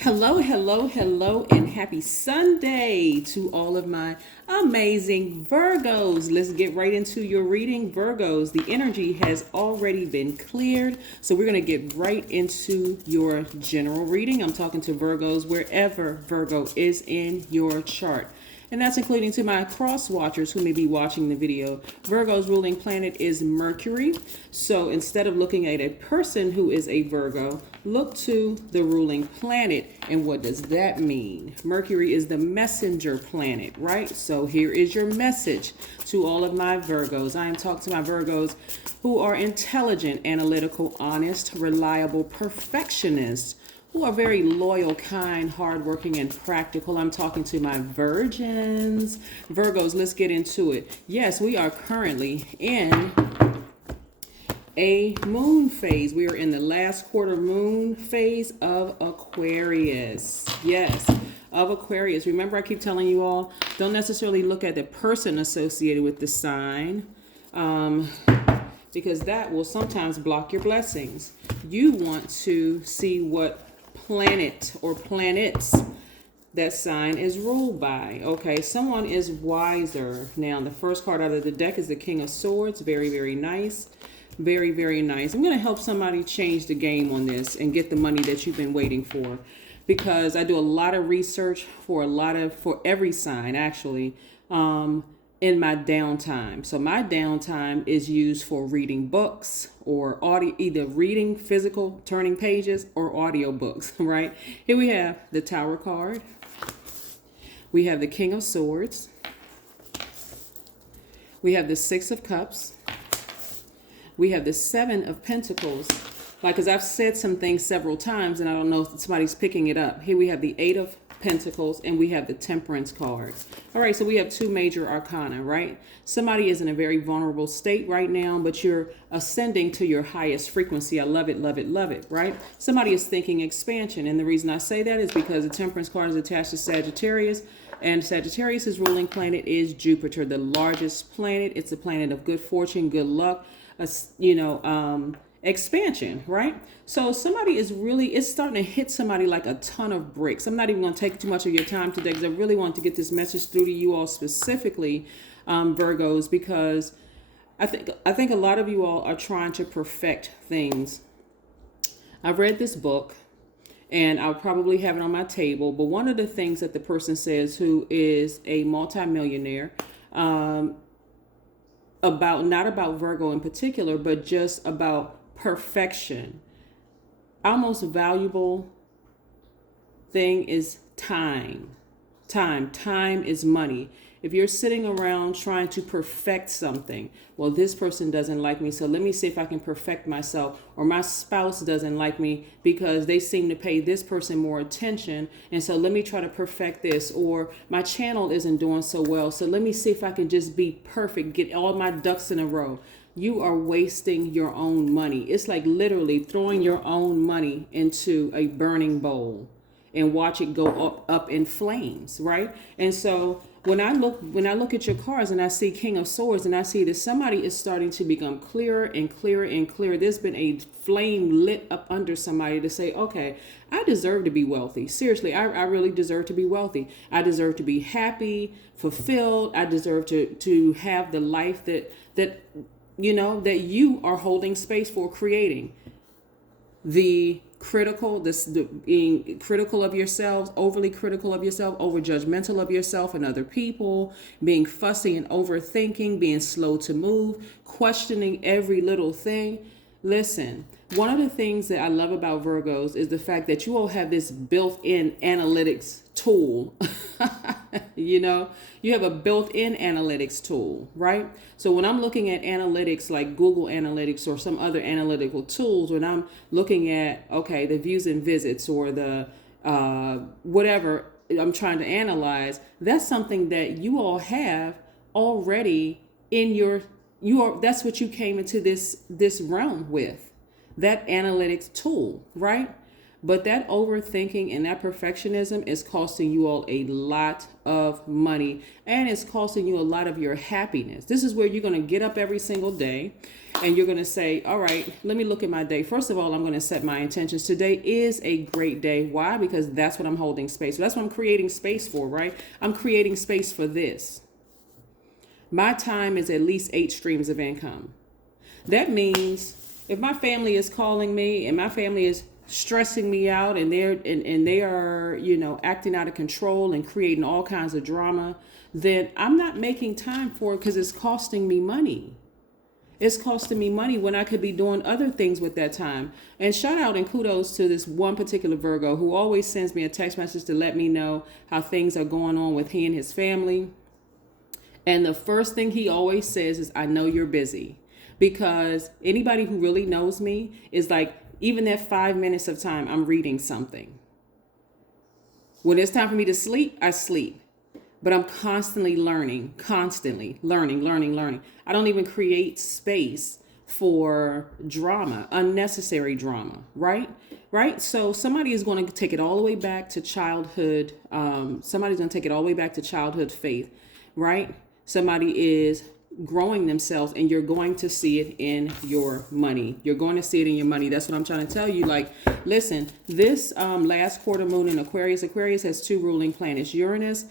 Hello, hello, hello, and happy Sunday to all of my amazing Virgos. Let's get right into your reading, Virgos. The energy has already been cleared, so we're going to get right into your general reading. I'm talking to Virgos wherever Virgo is in your chart. And that's including to my cross watchers who may be watching the video. Virgo's ruling planet is Mercury. So instead of looking at a person who is a Virgo, look to the ruling planet. And what does that mean? Mercury is the messenger planet, right? So here is your message to all of my Virgos. I am talking to my Virgos who are intelligent, analytical, honest, reliable, perfectionists, who are very loyal, kind, hardworking, and practical. I'm talking to my virgins. Virgos, let's get into it. Yes, we are currently in a moon phase. We are in the last quarter moon phase of Aquarius. Yes, of Aquarius. Remember, I keep telling you all, don't necessarily look at the person associated with the sign, because that will sometimes block your blessings. You want to see what planet or planets that sign is ruled by. Okay, someone is wiser. Now, the first card out of the deck is the King of Swords. Very, very nice. Very, very nice. I'm going to help somebody change the game on this and get the money that you've been waiting for, because I do a lot of research for every sign actually, in my downtime. So my downtime is used for reading books or audio, either reading physical turning pages or audio books, right? Here we have the Tower card. We have the King of Swords. We have the Six of Cups. We have the Seven of Pentacles. Like, because I've said some things several times and I don't know if somebody's picking it up. Here we have the Eight of Pentacles and we have the Temperance cards. All right, so we have two major arcana, right? Somebody is in a very vulnerable state right now, but you're ascending to your highest frequency. I love it, love it, love it, right? Somebody is thinking expansion. And the reason I say that is because the Temperance card is attached to Sagittarius. And Sagittarius' ruling planet is Jupiter, the largest planet. It's a planet of good fortune, good luck, expansion, right? So somebody is really, it's starting to hit somebody like a ton of bricks. I'm not even going to take too much of your time today because I really want to get this message through to you all specifically, Virgos, because I think a lot of you all are trying to perfect things. I've read this book and I'll probably have it on my table, but one of the things that the person says who is a multimillionaire, about, not about Virgo in particular, but just about perfection. Our most valuable thing is time. Time is money. If you're sitting around trying to perfect something, well, this person doesn't like me, so let me see if I can perfect myself. Or my spouse doesn't like me because they seem to pay this person more attention, and so let me try to perfect this. Or my channel isn't doing so well, so let me see if I can just be perfect, get all my ducks in a row. You are wasting your own money. It's like literally throwing your own money into a burning bowl and watch it go up in flames, right? And so when I look at your cards and I see King of Swords and I see that somebody is starting to become clearer and clearer and clearer. There's been a flame lit up under somebody to say, okay, I deserve to be wealthy. Seriously, I really deserve to be wealthy. I deserve to be happy, fulfilled. I deserve to have the life that you are holding space for creating. The being critical of yourselves, overly critical of yourself, over judgmental of yourself and other people, being fussy and overthinking, being slow to move, questioning every little thing. Listen, one of the things that I love about Virgos is the fact that you all have this built-in analytics tool. You have a built-in analytics tool, right? So when I'm looking at analytics like Google Analytics or some other analytical tools, when I'm looking at, okay, the views and visits or the whatever I'm trying to analyze, that's something that you all have already in that's what you came into this realm with, that analytics tool, right? But that overthinking and that perfectionism is costing you all a lot of money, and it's costing you a lot of your happiness. This is where you're going to get up every single day and you're going to say, all right, let me look at my day. First of all, I'm going to set my intentions. Today is a great day. Why? Because that's what I'm holding space. So that's what I'm creating space for, right? I'm creating space for this. My time is at least 8 streams of income. That means if my family is calling me and my family is stressing me out and they are, acting out of control and creating all kinds of drama, then I'm not making time for it because it's costing me money. It's costing me money when I could be doing other things with that time. And shout out and kudos to this one particular Virgo who always sends me a text message to let me know how things are going on with he and his family. And the first thing he always says is, I know you're busy. Because anybody who really knows me is like, even that 5 minutes of time, I'm reading something. When it's time for me to sleep, I sleep. But I'm constantly learning. I don't even create space for drama, unnecessary drama, right? Right? So somebody is going to take it all the way back to childhood. Somebody's going to take it all the way back to childhood faith, right? Somebody is growing themselves, and you're going to see it in your money. You're going to see it in your money. That's what I'm trying to tell you. Like, listen, this last quarter moon in Aquarius has 2 ruling planets, Uranus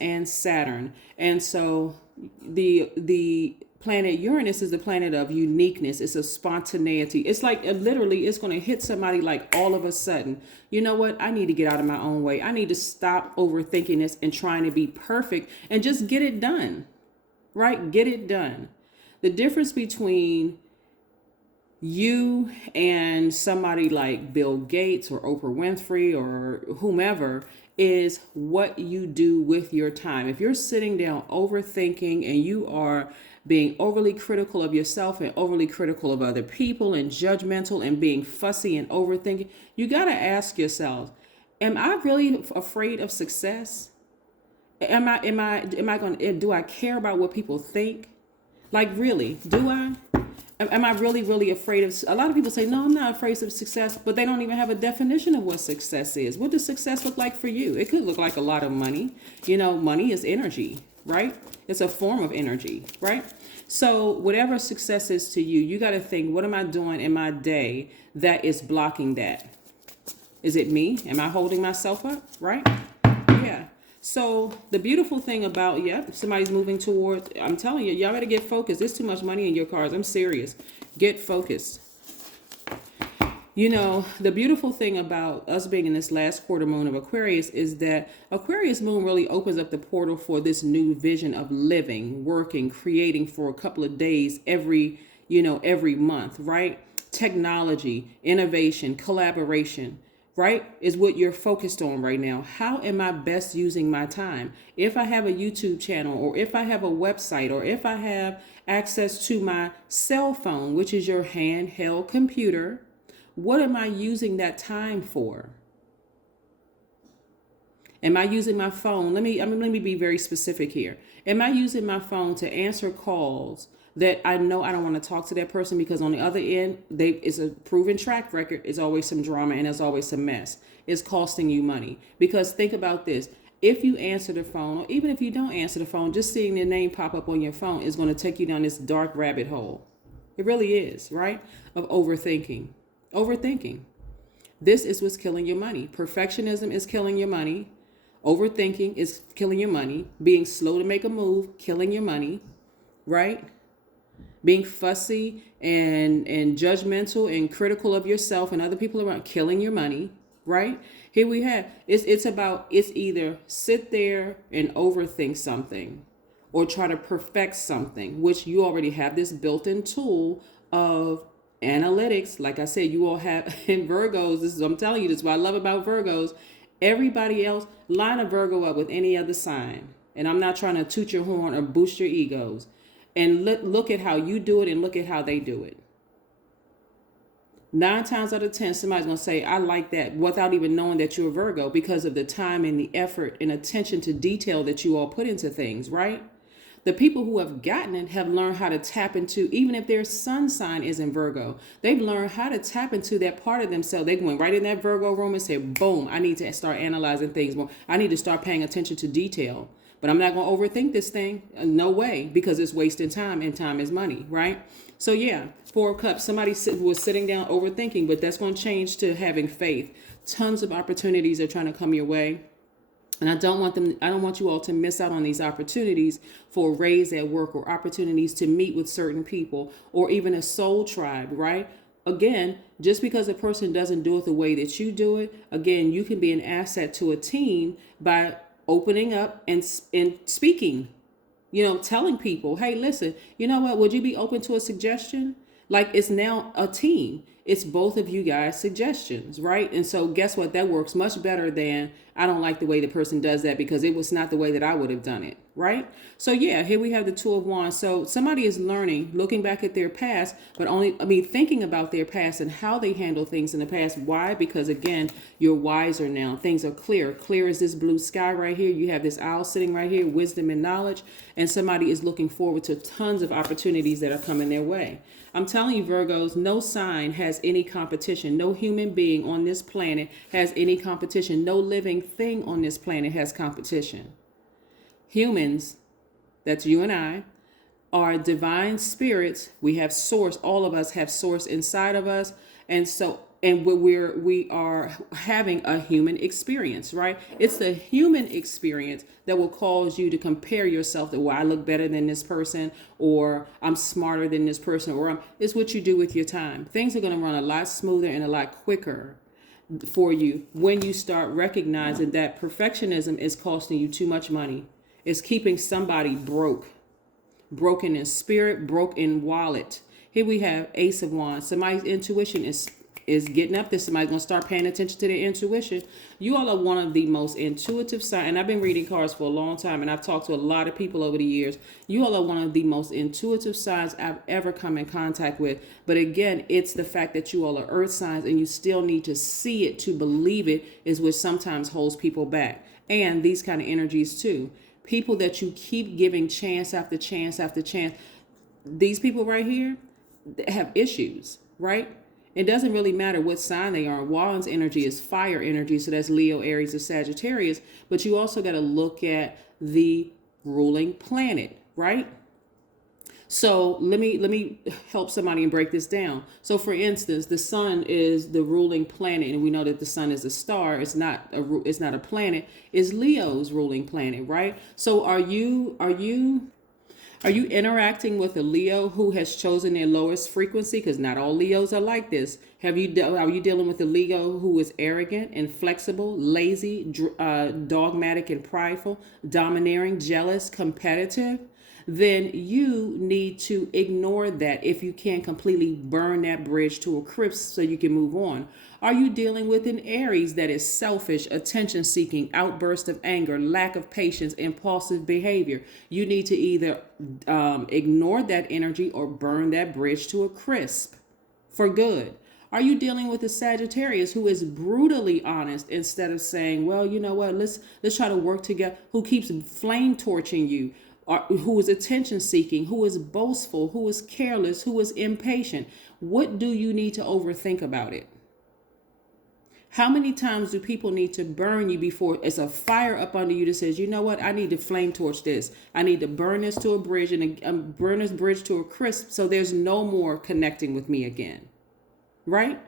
and Saturn. And so the planet Uranus is the planet of uniqueness. It's a spontaneity. It's like literally it's going to hit somebody like all of a sudden. You know what? I need to get out of my own way. I need to stop overthinking this and trying to be perfect and just get it done. Right? Get it done. The difference between you and somebody like Bill Gates or Oprah Winfrey or whomever is what you do with your time. If you're sitting down overthinking and you are being overly critical of yourself and overly critical of other people and judgmental and being fussy and overthinking, you got to ask yourself, am I really afraid of success? Do I care about what people think? Like, really, do I? Am I really afraid of, a lot of people say, no, I'm not afraid of success, but they don't even have a definition of what success is. What does success look like for you? It could look like a lot of money. Money is energy, right? It's a form of energy, right? So whatever success is to you, you got to think, what am I doing in my day that is blocking that? Is it me? Am I holding myself up, right? Yeah. So the beautiful thing about, somebody's moving towards, I'm telling you, y'all better get focused. There's too much money in your cars. I'm serious. Get focused. The beautiful thing about us being in this last quarter moon of Aquarius is that Aquarius moon really opens up the portal for this new vision of living, working, creating for a couple of days every month, right? Technology, innovation, collaboration, right, is what you're focused on right now. How am I best using my time? If I have a YouTube channel, or if I have a website, or if I have access to my cell phone, which is your handheld computer, what am I using that time for? Am I using my phone? Let me be very specific here. Am I using my phone to answer calls that I know I don't want to talk to that person because on the other end, it's a proven track record. It's always some drama and there's always some mess. It's costing you money. Because think about this. If you answer the phone, or even if you don't answer the phone, just seeing their name pop up on your phone is going to take you down this dark rabbit hole. It really is, right? Of overthinking. This is what's killing your money. Perfectionism is killing your money. Overthinking is killing your money. Being slow to make a move, killing your money, right? Being fussy and judgmental and critical of yourself and other people around, killing your money, right? Here we have, it's either sit there and overthink something or try to perfect something, which you already have this built-in tool of analytics. Like I said, you all have in Virgos, I'm telling you, this is what I love about Virgos. Everybody else, line a Virgo up with any other sign. And I'm not trying to toot your horn or boost your egos. And look at how you do it and look at how they do it. 9 times out of 10, somebody's going to say, I like that, without even knowing that you're a Virgo, because of the time and the effort and attention to detail that you all put into things, right? The people who have gotten it have learned how to tap into, even if their sun sign is in Virgo, they've learned how to tap into that part of themselves. They went right in that Virgo room and said, boom, I need to start analyzing things more. I need to start paying attention to detail. But I'm not going to overthink this thing. No way, because it's wasting time, and time is money, right? So yeah, Four of Cups, somebody was sitting down overthinking, but that's going to change to having faith. Tons of opportunities are trying to come your way. And I don't want you all to miss out on these opportunities for a raise at work, or opportunities to meet with certain people, or even a soul tribe, right? Again, just because a person doesn't do it the way that you do it, again, you can be an asset to a team by opening up and speaking, telling people, hey, listen, you know what? Would you be open to a suggestion? Like, it's now a team. It's both of you guys' suggestions, right? And so guess what? That works much better than, I don't like the way the person does that because it was not the way that I would have done it, right? So yeah, here we have the Two of Wands. So somebody is learning, looking back at their past, but thinking about their past and how they handle things in the past. Why? Because again, you're wiser now. Things are clear. Clear as this blue sky right here. You have this owl sitting right here, wisdom and knowledge, and somebody is looking forward to tons of opportunities that are coming their way. I'm telling you, Virgos, no sign has any competition. No human being on this planet has any competition. No living thing on this planet has competition. Humans, that's you and I, are divine spirits. We have source. All of us have source inside of us. And we are having a human experience, right? It's the human experience that will cause you to compare yourself to, well, I look better than this person, or I'm smarter than this person, or it's what you do with your time. Things are going to run a lot smoother and a lot quicker for you when you start recognizing that perfectionism is costing you too much money. It's keeping somebody broken in spirit, broke in wallet. Here we have Ace of Wands. Somebody's intuition is getting up there. Somebody's going to start paying attention to their intuition. You all are one of the most intuitive signs. And I've been reading cards for a long time, and I've talked to a lot of people over the years. You all are one of the most intuitive signs I've ever come in contact with. But again, it's the fact that you all are earth signs and you still need to see it to believe it is what sometimes holds people back. And these kind of energies too. People that you keep giving chance after chance after chance. These people right here have issues, right? It doesn't really matter what sign they are. Wands energy is fire energy, so that's Leo, Aries, or Sagittarius. But you also got to look at the ruling planet, right? So let me help somebody and break this down. So for instance, the sun is the ruling planet, and we know that the sun is a star. It's not a planet. It's Leo's ruling planet, right? So are you interacting with a Leo who has chosen their lowest frequency? Because not all Leos are like this. Are you dealing with a Leo who is arrogant, inflexible, lazy, dogmatic and prideful, domineering, jealous, competitive? Then you need to ignore that if you can't completely burn that bridge to a crisp so you can move on. Are you dealing with an Aries that is selfish, attention-seeking, outburst of anger, lack of patience, impulsive behavior? You need to either ignore that energy or burn that bridge to a crisp for good. Are you dealing with a Sagittarius who is brutally honest instead of saying, well, you know what, let's try to work together, who keeps flame torching you? Who is attention seeking, who is boastful, who is careless, who is impatient? What do you need to overthink about it? How many times do people need to burn you before it's a fire up under you that says, you know what, I need to flame torch this. I need to burn this to a bridge and burn this bridge to a crisp so there's no more connecting with me again, right?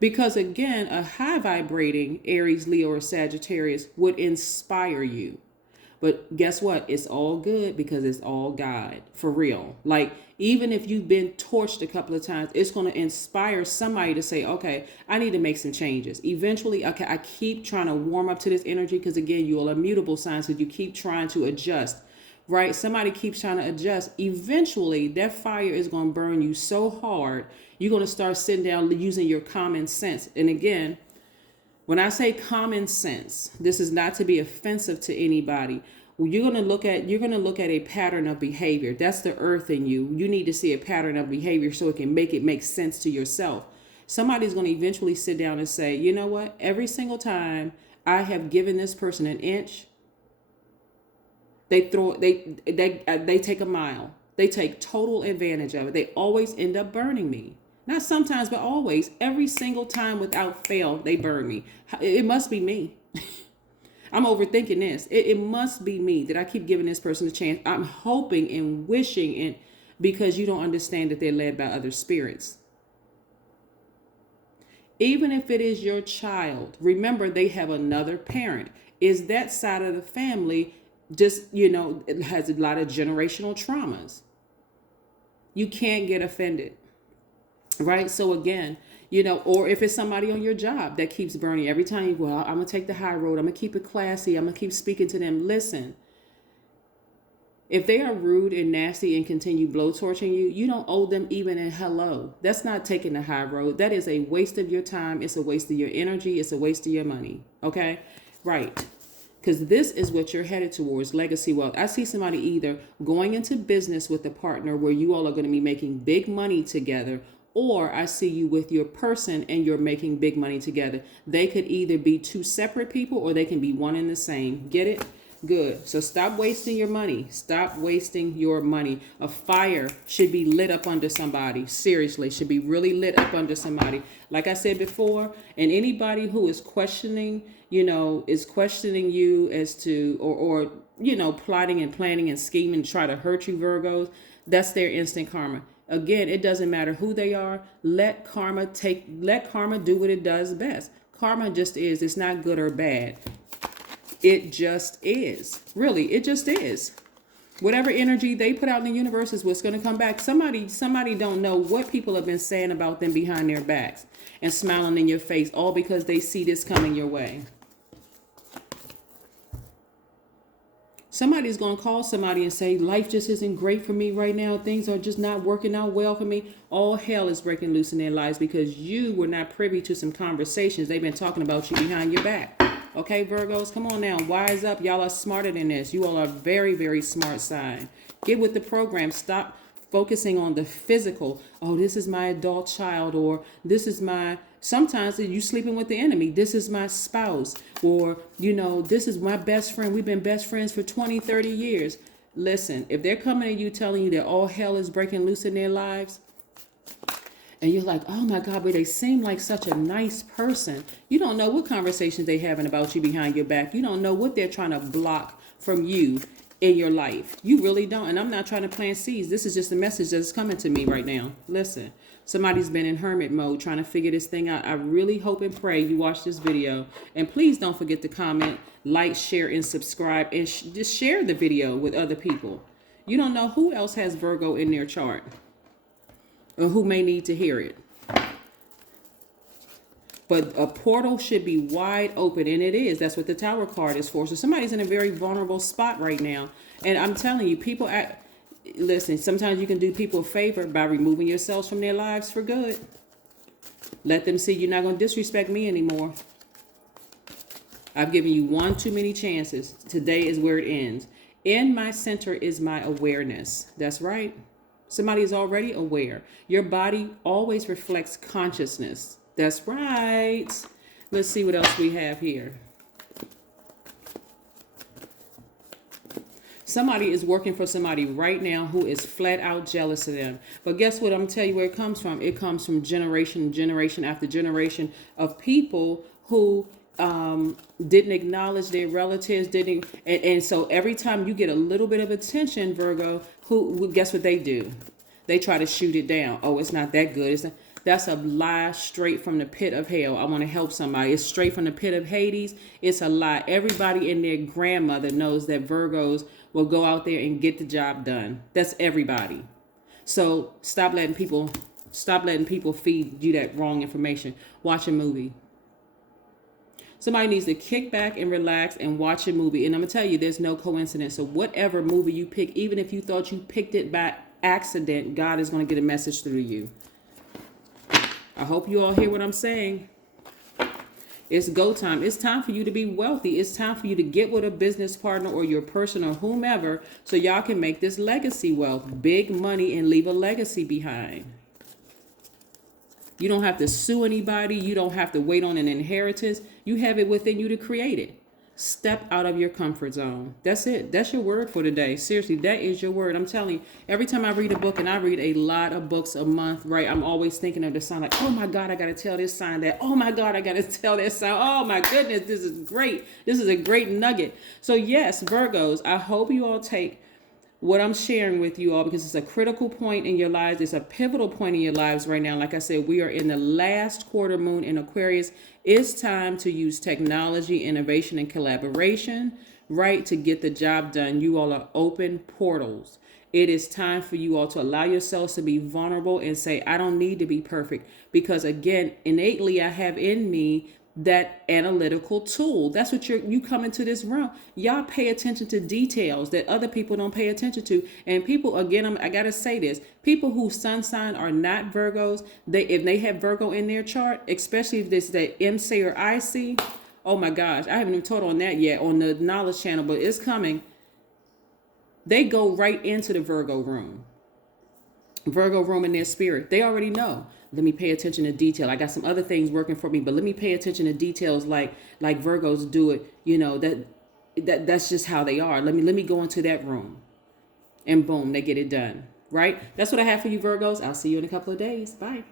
Because again, a high vibrating Aries, Leo, or Sagittarius would inspire you. But guess what? It's all good because it's all God, for real. Like, even if you've been torched a couple of times, it's going to inspire somebody to say, okay, I need to make some changes. Eventually, okay, I keep trying to warm up to this energy because, again, you all are mutable signs, so you keep trying to adjust, right? Somebody keeps trying to adjust. Eventually, that fire is going to burn you so hard, you're going to start sitting down using your common sense. And again, when I say common sense, this is not to be offensive to anybody. You're going to look at a pattern of behavior. That's the earth in you. You need to see a pattern of behavior so it can make sense to yourself. Somebody's going to eventually sit down and say, you know what? Every single time I have given this person an inch, they take a mile. They take total advantage of it. They always end up burning me. Not sometimes, but always. Every single time without fail, they burn me. It must be me. I'm overthinking this. It must be me that I keep giving this person a chance. I'm hoping and wishing, because you don't understand that they're led by other spirits. Even if it is your child, remember they have another parent. Is that side of the family just, it has a lot of generational traumas. You can't get offended, right? So again, or if it's somebody on your job that keeps burning every time you go, I'm going to take the high road. I'm going to keep it classy. I'm going to keep speaking to them. Listen, if they are rude and nasty and continue blowtorching you, you don't owe them even a hello. That's not taking the high road. That is a waste of your time. It's a waste of your energy. It's a waste of your money. Okay? Right. Because this is what you're headed towards, legacy wealth. I see somebody either going into business with a partner where you all are going to be making big money together, or I see you with your person and you're making big money together. They could either be two separate people or they can be one and the same. Get it? Good. So stop wasting your money. Stop wasting your money. A fire should be lit up under somebody. Seriously, should be really lit up under somebody. Like I said before, and anybody who is questioning, is questioning you as to, or plotting and planning and scheming to try to hurt you, Virgos, that's their instant karma. Again, it doesn't matter who they are. Let karma do what it does best. Karma just is. It's not good or bad. It just is. Really, it just is. Whatever energy they put out in the universe is what's going to come back. Somebody don't know what people have been saying about them behind their backs and smiling in your face, all because they see this coming your way. Somebody's going to call somebody and say, life just isn't great for me right now. Things are just not working out well for me. All hell is breaking loose in their lives because you were not privy to some conversations they've been talking about you behind your back. Okay, Virgos, come on now. Wise up. Y'all are smarter than this. You all are very, very smart sign. Get with the program. Stop focusing on the physical. Oh, this is my adult child, or this is my, sometimes you sleeping with the enemy. This is my spouse, or, this is my best friend. We've been best friends for 20, 30 years. Listen, if they're coming to you telling you that all hell is breaking loose in their lives, and you're like, oh my God, but they seem like such a nice person. You don't know what conversations they're having about you behind your back. You don't know what they're trying to block from you in your life. You really don't. And I'm not trying to plant seeds. This is just a message that's coming to me right now. Listen, somebody's been in hermit mode trying to figure this thing out. I really hope and pray you watch this video. And please don't forget to comment, like, share, and subscribe. And just share the video with other people. You don't know who else has Virgo in their chart, or who may need to hear it. But a portal should be wide open, and it is. That's what the Tower card is for. So somebody's in a very vulnerable spot right now. And I'm telling you, listen, sometimes you can do people a favor by removing yourselves from their lives for good. Let them see you're not going to disrespect me anymore. I've given you one too many chances. Today is where it ends. In my center is my awareness. That's right. Somebody is already aware. Your body always reflects consciousness. That's right. Let's see what else we have here. Somebody is working for somebody right now who is flat out jealous of them. But guess what? I'm going to tell you where it comes from. It comes from generation after generation of people who didn't acknowledge their relatives, and so every time you get a little bit of attention, Virgo, guess what they do? They try to shoot it down. Oh, it's not that good. That's a lie straight from the pit of hell. I want to help somebody. It's straight from the pit of Hades. It's a lie. Everybody and their grandmother knows that Virgos will go out there and get the job done. That's everybody. So stop letting people feed you that wrong information. Watch a movie. Somebody needs to kick back and relax and watch a movie. And I'm going to tell you, there's no coincidence. So whatever movie you pick, even if you thought you picked it by accident, God is going to get a message through you. I hope you all hear what I'm saying. It's go time. It's time for you to be wealthy. It's time for you to get with a business partner or your person or whomever so y'all can make this legacy wealth, big money, and leave a legacy behind. You don't have to sue anybody. You don't have to wait on an inheritance. You have it within you to create it. Step out of your comfort zone. That's it. That's your word for today. Seriously, that is your word. I'm telling you, every time I read a book, and I read a lot of books a month, right? I'm always thinking of the sign like, oh my God, I got to tell this sign that. Oh my God, I got to tell that sign. Oh my goodness, this is great. This is a great nugget. So yes, Virgos, I hope you all take what I'm sharing with you all, because it's a critical point in your lives. It's a pivotal point in your lives right now. Like I said, we are in the last quarter moon in Aquarius. It's time to use technology, innovation, and collaboration, right, to get the job done. You all are open portals. It is time for you all to allow yourselves to be vulnerable and say, I don't need to be perfect. Because again, innately, I have in me that analytical tool. That's what you come into this room. Y'all pay attention to details that other people don't pay attention to. And people, again, I gotta say this: people whose sun sign are not Virgos, if they have Virgo in their chart, especially if this that MC or IC, oh my gosh, I haven't even taught on that yet on the Knowledge Channel, but it's coming. They go right into the Virgo room in their spirit. They already know. Let me pay attention to detail. I got some other things working for me, but let me pay attention to details like Virgos do it. You know, that's just how they are. Let me go into that room, and boom, they get it done. Right? That's what I have for you, Virgos. I'll see you in a couple of days. Bye.